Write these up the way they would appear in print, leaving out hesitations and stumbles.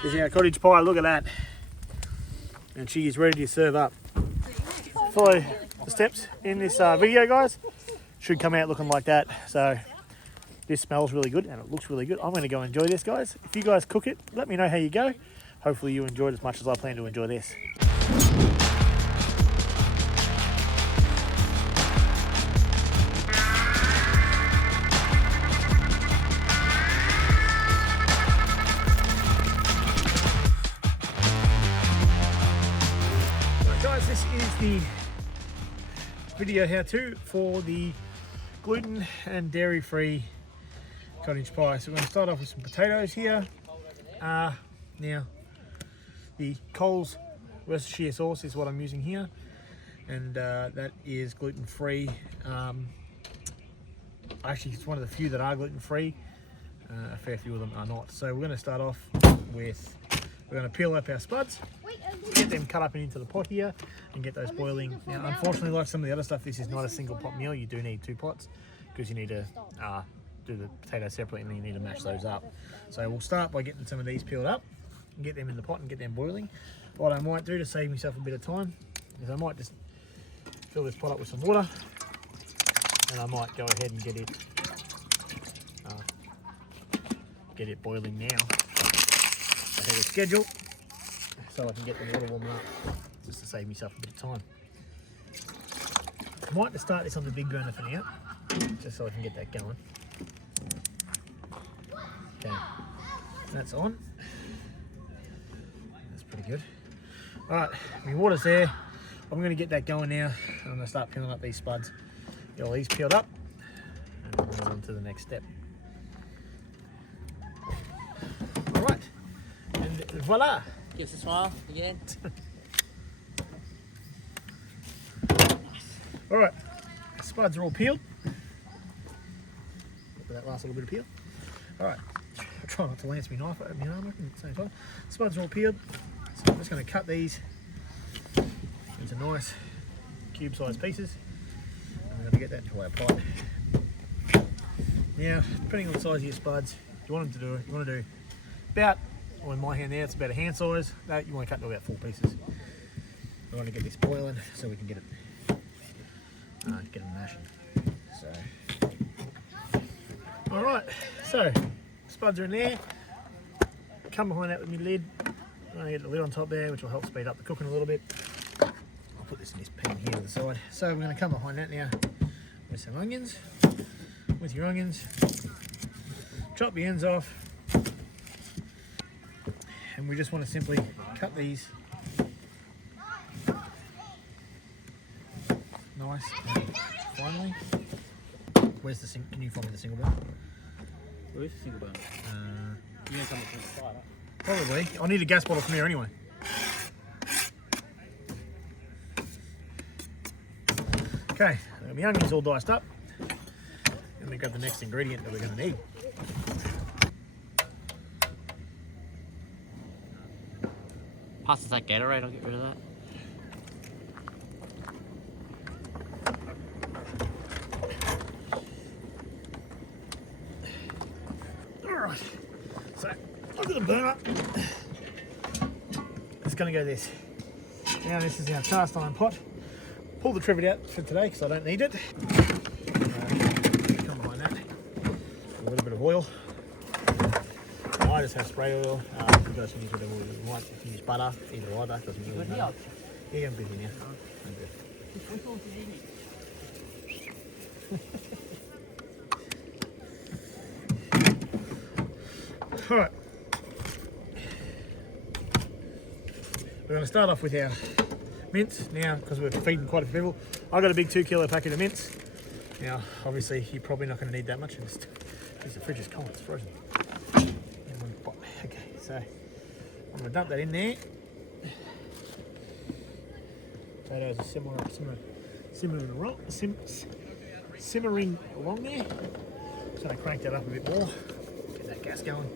There's our cottage pie, look at that. And she is ready to serve up. Follow the steps in this video, guys. Should come out looking like that. So this smells really good and it looks really good. I'm going to go enjoy this, guys. If you guys cook it, let me know how you go. Hopefully you enjoyed as much as I plan to enjoy this. This is the video how-to for the gluten and dairy-free cottage pie. So we're going to start off with some potatoes here. Now, the Coles Worcestershire sauce is what I'm using here, and that is gluten-free. Actually, it's one of the few that are gluten-free. A fair few of them are not. So we're going to start off with, we're going to peel up our spuds, get them cut up into the pot here and get those boiling. Now, unfortunately, like some of the other stuff, this is not a single pot meal. You do need 2 pots because you need to do the potatoes separately and then you need to mash those up. So we'll start by getting some of these peeled up and get them in the pot and get them boiling. What I might do to save myself a bit of time is I might just fill this pot up with some water and I might go ahead and get it boiling now ahead of schedule, so I can get the water warming up just to save myself a bit of time. I might just start this on the big burner for now, just so I can get that going. Okay, that's on. That's pretty good. Alright, my water's there. I'm going to get that going now. I'm going to start peeling up these spuds. Get all these peeled up and we'll move on to the next step. Alright, and voila! Give us a smile again. Alright, the spuds are all peeled. Look at that last little bit of peel. Alright, I'll try not to lance my knife at my arm at the same time. Spuds are all peeled, so I'm just going to cut these into nice cube-sized pieces. I'm going to get that into our pot. Now, depending on the size of your spuds, you want them to do, you want to do about, well, in my hand there, it's about a hand size. That you want to cut into about 4 pieces. We want to get this boiling so we can get it mashing. So, all right. So, spuds are in there. Come behind that with my lid. I'm going to get the lid on top there, which will help speed up the cooking a little bit. I'll put this in this pan here to the side. So we're going to come behind that now with some onions. With your onions, chop the ends off. And we just want to simply cut these nice and finely. Where's the can you find me the single bone? Where is the single bone? You need something from the side, huh? Probably. I'll need a gas bottle from here anyway. Okay, the onions all diced up. Let me grab the next ingredient that we're going to need. Pass us that Gatorade, I'll get rid of that. Alright, so look at the burner. It's going to go this. Now this is our cast iron pot. Pull the trivet out for today because I don't need it. Come behind that. A little bit of oil. I just have spray oil. You guys can use whatever oil you want. If you use butter, either doesn't really matter. Yeah, I'm busy now. I'm good. Alright. We're going to start off with our mince now because we're feeding quite a few people. I've got a big 2 kilo packet of mince. Now, obviously, you're probably not going to need that much. Because the fridge is cold, it's frozen. Okay, so I'm going to dump that in there. Potatoes are simmering along there. Just going to crank that up a bit more. Get that gas going.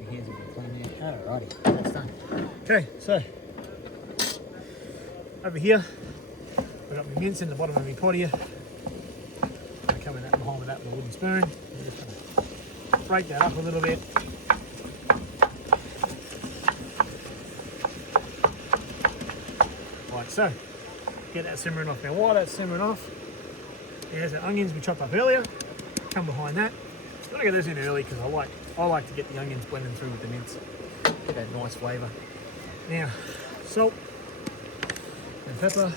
Your hands will be clean there. Alrighty, that's done. Okay, so over here, I've got my mince in the bottom of my pot here. I come in that behind with that with a wooden spoon. I'm just going to break that up a little bit. So, get that simmering off. Now while that's simmering off, there's the onions we chopped up earlier. Come behind that. I'm gonna get those in early because I like to get the onions blending through with the mince. Get that nice flavour. Now, salt and pepper,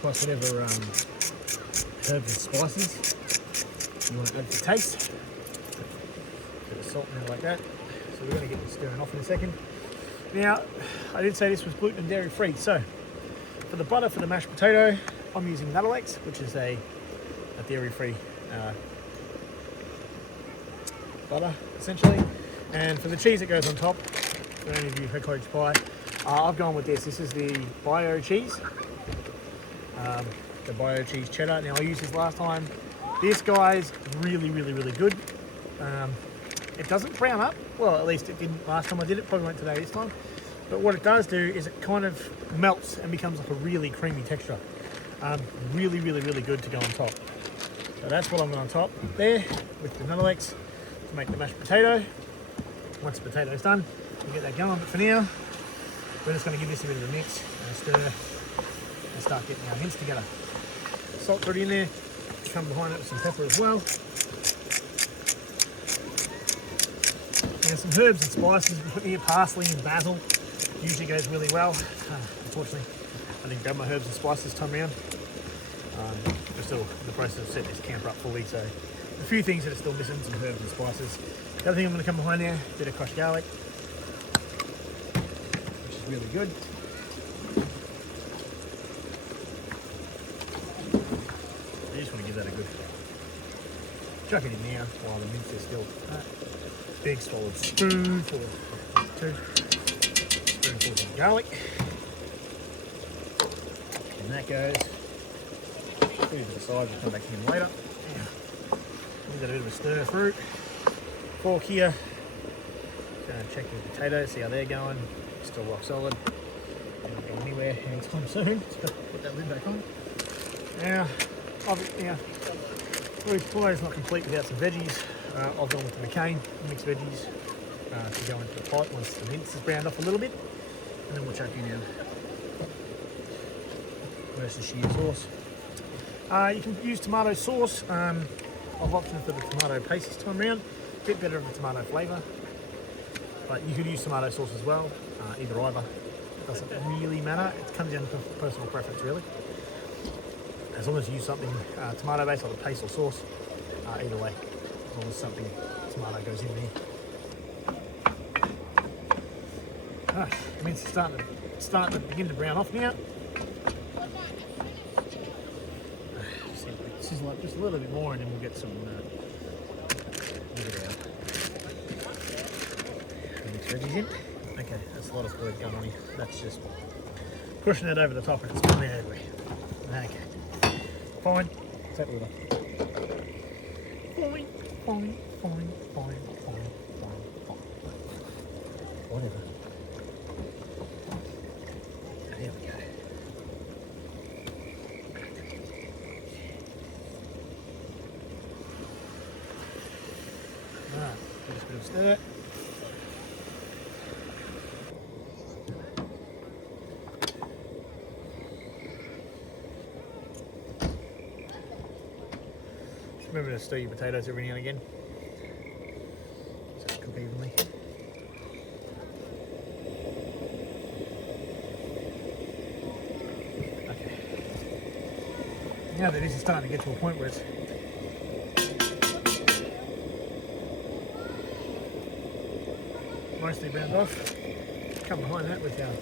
plus whatever herbs and spices you want to add for taste. Bit of salt in there like that. So we're going to get this stirring off in a second. Now, I did say this was gluten and dairy free. So, for the butter for the mashed potato, I'm using Nuttelex, which is a dairy free butter, essentially. And for the cheese that goes on top, for any of you who've had cottage pie, I've gone with this. This is the bio cheese. The bio cheese cheddar. Now I used this last time. This guy's really good. It doesn't brown up. Well, at least it didn't last time I did it. Probably won't today this time. But what it does do is it kind of melts and becomes like a really creamy texture. Really good to go on top. So that's what I'm going on top there with the Nuttelex to make the mashed potato. Once the potato's done, we'll get that going. But for now, we're just going to give this a bit of a mix and stir and start getting our mince together. Salt already in there. Come behind it with some pepper as well. And some herbs and spices. We put here parsley and basil. Usually goes really well. Unfortunately, I didn't grab my herbs and spices this time around. We're still in the process of setting this camper up fully, so a few things that are still missing, some herbs and spices. The other thing I'm going to come behind there, a bit of crushed garlic, which is really good. I just want to give that a good chuck it in now while the mince is still big solid spoonful of spoonfuls of garlic. And that goes to the side, we'll come back in later. Give that a bit of a stir through. Fork here. Going to check the potatoes, see how they're going. Still rock solid. Not going anywhere anytime soon. So put that lid back on. Now, always not complete without some veggies. I've gone with the McCain mixed veggies to go into the pot once the mince is browned off a little bit, and then we'll chuck in our Worcestershire sauce. You can use tomato sauce. I've opted for the tomato paste this time around. A bit better of a tomato flavour, but you could use tomato sauce as well. Either. It doesn't really matter. It comes down to personal preference, really. As long as you use something tomato based, like a paste or sauce, either way, as long as something tomato goes in there. The mince is starting to begin to brown off now. Sizzle up just a little bit more, and then we'll get some mixed veggies in. Okay, that's a lot of fluid going on here. That's just pushing it over the top, and it's coming out everywhere. Okay. Fine. Take it over. Fine. Whatever. There we go. Alright, just a bit of stir. Remember to stir your potatoes every now and again, so they cook evenly. Okay. Now that this is starting to get to a point where it's mostly browned off, come behind that with our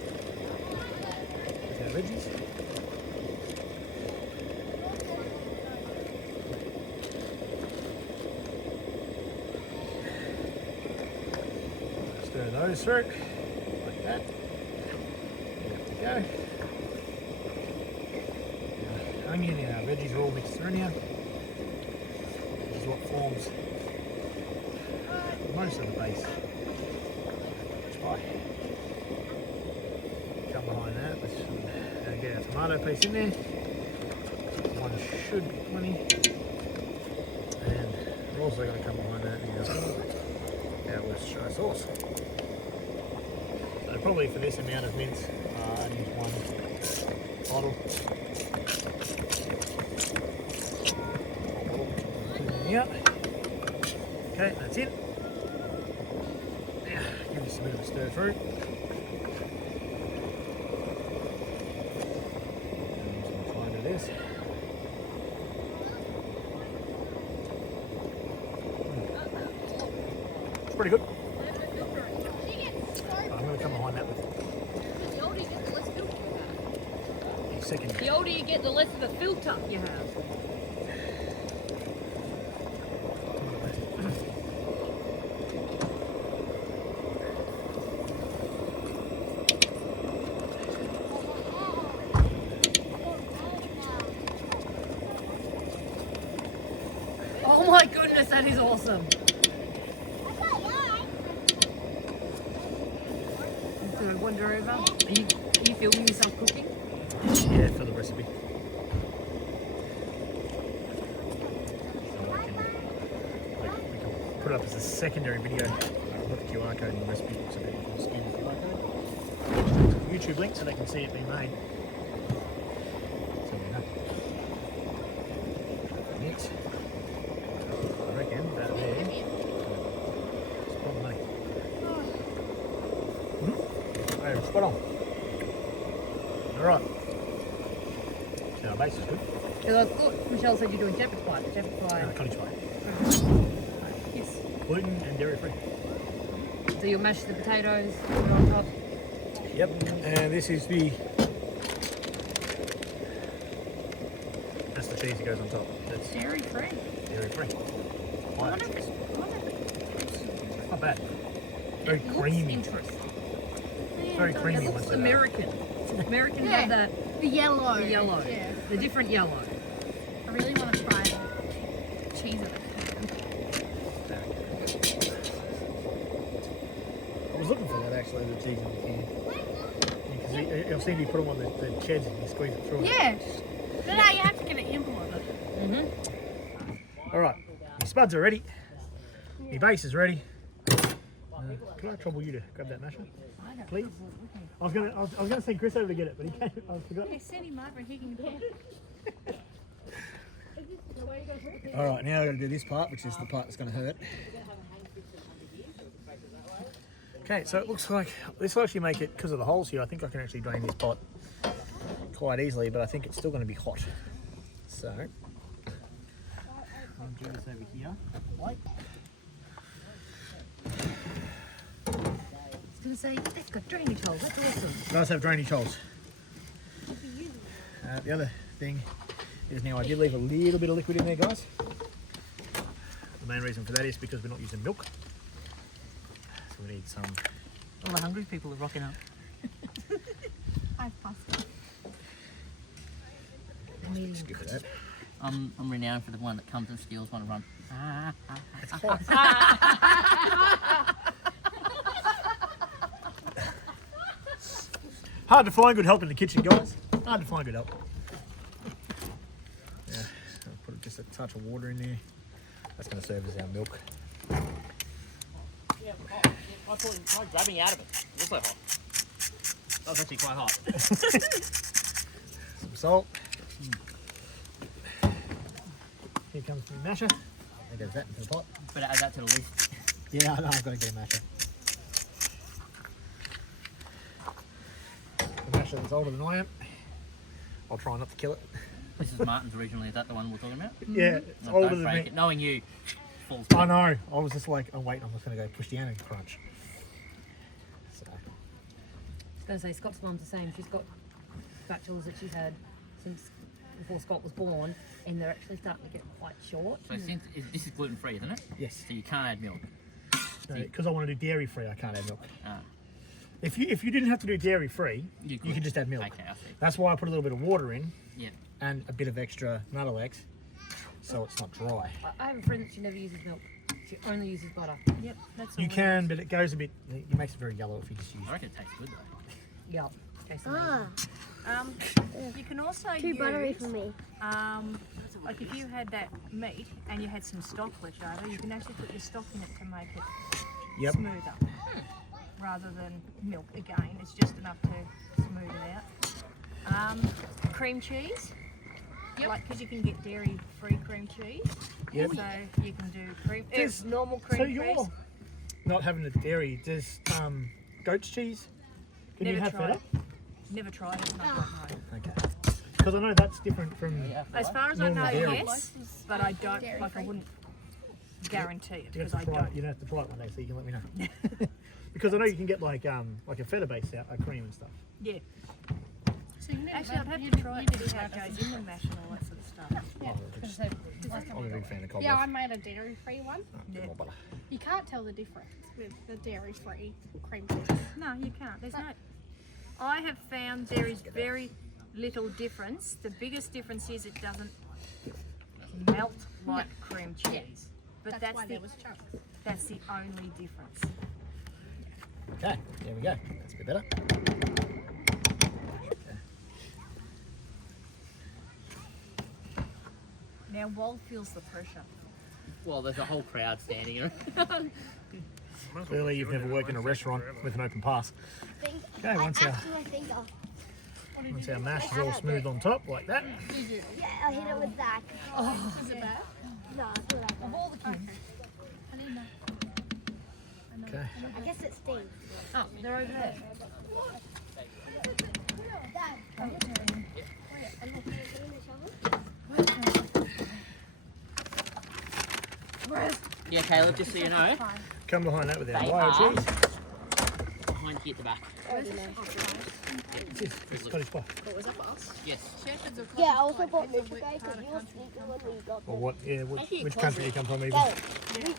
veggies. Stir those through, like that. There we go. Our onion and our veggies are all mixed through now. This is what forms most of the base. Come behind that, let's get our tomato paste in there. One should be plenty. And we're also going to come behind that and our Worcestershire sauce. So probably for this amount of mince, I need one bottle. Yeah. Okay, that's it. Now, give this a bit of a stir through. Try a bit of this. It's pretty good. I'm going to come behind that with The older you get, the less filter you have. a second. The older you get, the less of a filter you have. Oh my goodness, that is awesome. Do I wander over? Are you filming yourself cooking? Yeah, for the recipe. So we can put it up as a secondary video. I'll put the QR code in the recipe so that you can scan the QR code. YouTube link so they can see it being made. So we know. Next. I reckon that there. Spot on money. Hey, spot on. Alright. Now our base is good. Because I thought Michelle said you're doing shepherd's pie. Shepherd's pie. Cottage pie. Yes. Gluten and dairy free. So you'll mash the potatoes, put it on top. Yep. And this is the. That's the cheese that goes on top. That's Dairy free. dairy free. I wonder if it's Not bad. Very creamy. interesting. Very creamy It once looks they're done. American. American have that The yellow. the yellow. Yeah. The different yellow. I really want to try the cheese of it. I was looking for that actually, the cheese in the can. Because I've seen you put them on the cheds and you squeeze it through. Yeah. No, you have to get it implemented. Alright, your spuds are ready. Your base is ready. Can I trouble you to grab that masher? Please? I was gonna send Chris over to get it, but he came. I forgot. They sent him over, he can get it. Alright, now I've got to do this part, which is the part that's going to hurt. Okay, so it looks like this will actually make it, because of the holes here, I think I can actually drain this pot quite easily, but I think it's still going to be hot. So, I'll do this over here. Wait. I was going to say, they've got drainage holes. That's awesome. It does have drainage holes. The other thing is now I did leave a little bit of liquid in there, guys. The main reason for that is because we're not using milk. So we need some. All the hungry people are rocking up. I have pasta. Just give it that. I'm renowned for the one that comes and steals one and runs. It's hot. Hard to find good help in the kitchen, guys. Hard to find good help. Yeah, I'll put just a touch of water in there. That's going to serve as our milk. Yeah, I thought you tried grabbing out of it. It was so hot. That was actually quite hot. Some salt. Here comes the masher. There goes that into the pot. Better add that to the list. Yeah, I know, I've got to get a masher. The masher that's older than I am. I'll try not to kill it. This is Martin's originally. Is that the one we're talking about? Yeah, it's No, older don't than break me. it. Knowing you, falls. I know. I was just like, oh wait, I'm just going to go push down and crunch. So, I was going to say, Scott's mum's the same. She's got spatulas that she's had since before Scott was born, and they're actually starting to get quite short. So since this is gluten free, isn't it? yes. So you can't add milk. Because I want to do dairy free, I can't add milk. Ah, If you didn't have to do dairy free, you you could just add milk. Okay, I see. That's why I put a little bit of water in Yeah. and a bit of extra Nuttelex, so it's not dry. I have a friend that she never uses milk. She only uses butter. Yep, that's You can, but it goes a bit. It makes it very yellow if you just use. I reckon it tastes good though. Yep. Tastes Ah, amazing. you can also Too use, buttery for me. like if you had that meat and you had some stock left over, you can actually put your stock in it to make it Yep. smoother. rather than milk. Again, it's just enough to smooth it out. Cream cheese. Yep. Like, because you can get dairy-free cream cheese. Yep. So you can do cream. Does- Normal So cream you're cheese. not having the dairy. Does goat's cheese? Can you Never have tried feta? it. Never tried it. And I don't know. Okay. Because I know that's different from. As far as I know, Normal dairy. yes, but I don't. Like, I wouldn't guarantee it You have because to I try it. don't. You don't have to try it one day, so you can let me know. Because I know you can get like a feta base out, a cream and stuff. Yeah. So you never Actually, I'd have you to did- try you it did to see try how it, it that's goes in the mash and all that sort of stuff. Yeah, because last time I'm we a big got fan of cold Yeah, beef. I made a dairy-free one. Yeah. More butter. You can't tell the difference with the dairy-free cream cheese. No, you can't. There's no. I have found there is very little difference. The biggest difference is it doesn't melt like cream cheese. But That's why there was chunks. that's the only difference. Okay, there we go. That's a bit better. Now, Wal feels the pressure. Well, there's a whole crowd standing around. Clearly, you've never worked in a restaurant with an open pass. Okay, once our mash is all smooth on top, like that. Yeah, I hit it with that. Is it bad? No, it's all right. Of all the cubes. Okay. I guess it stings. Oh, they're over there. Yeah, Caleb, just so you know, Come behind that with our They wire are. cheese. behind here at the back. It's this. It's Cottage pie. Yes. Yeah, I also bought this guy because you were sleeping when we got Or what? Yeah, which country you come from even? Go.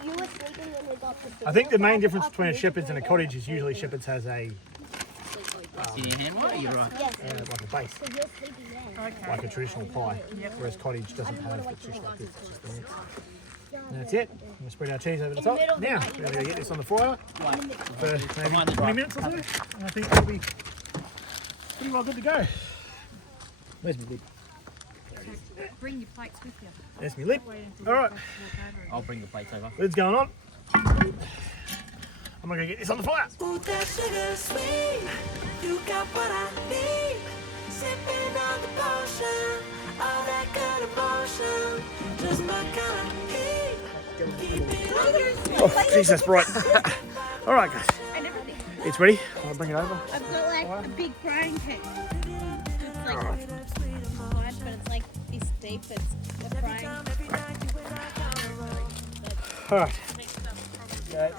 You were sleeping when we got the I think the main difference between a shepherd's and a cottage is usually shepherd's has a See your hand wire? You're right. Yes, like a base, so you're sleeping there. like a traditional pie, whereas cottage doesn't have a dish like this. It's just the mix. And that's it. We'll spread our cheese over the top. Now, we're going to get this on the fire for maybe Behind the 20 drum. minutes or so. And I think it'll be pretty well good to go. Where's my lid? Bring your plates with you. There's my lid. All right, I'll bring the plates over. lid's going on. I'm going to get this on the fire. Ooh, that sugar sweet, you got what I need. Sipping on the potion, all that good emotion, just my kind of heat. Keep it on. Oh, jeez, that's bright. All right, guys. And everything. It's ready. I'll bring it over. I've got like a big frying pan. It's like large, but it's like this deep. It's a frying. All right. Okay.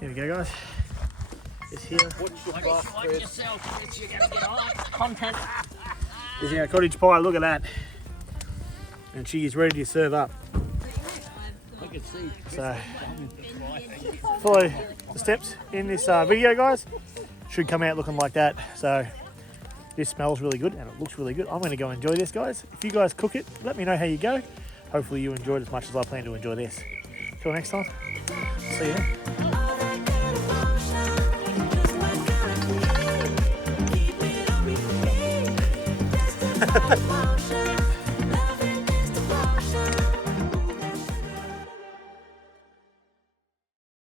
Here we go, guys. It's here. Watch yourself, Chris. You're going to get on. Content. This is our cottage pie. Look at that. And she is ready to serve up. I can see. So, follow the steps in this video, guys. Should come out looking like that. So, this smells really good and it looks really good. I'm going to go enjoy this, guys. If you guys cook it, let me know how you go. Hopefully you enjoyed as much as I plan to enjoy this. Till next time. See you then. All that good emotion, just my kind of heat. Keep it on repeat. That's the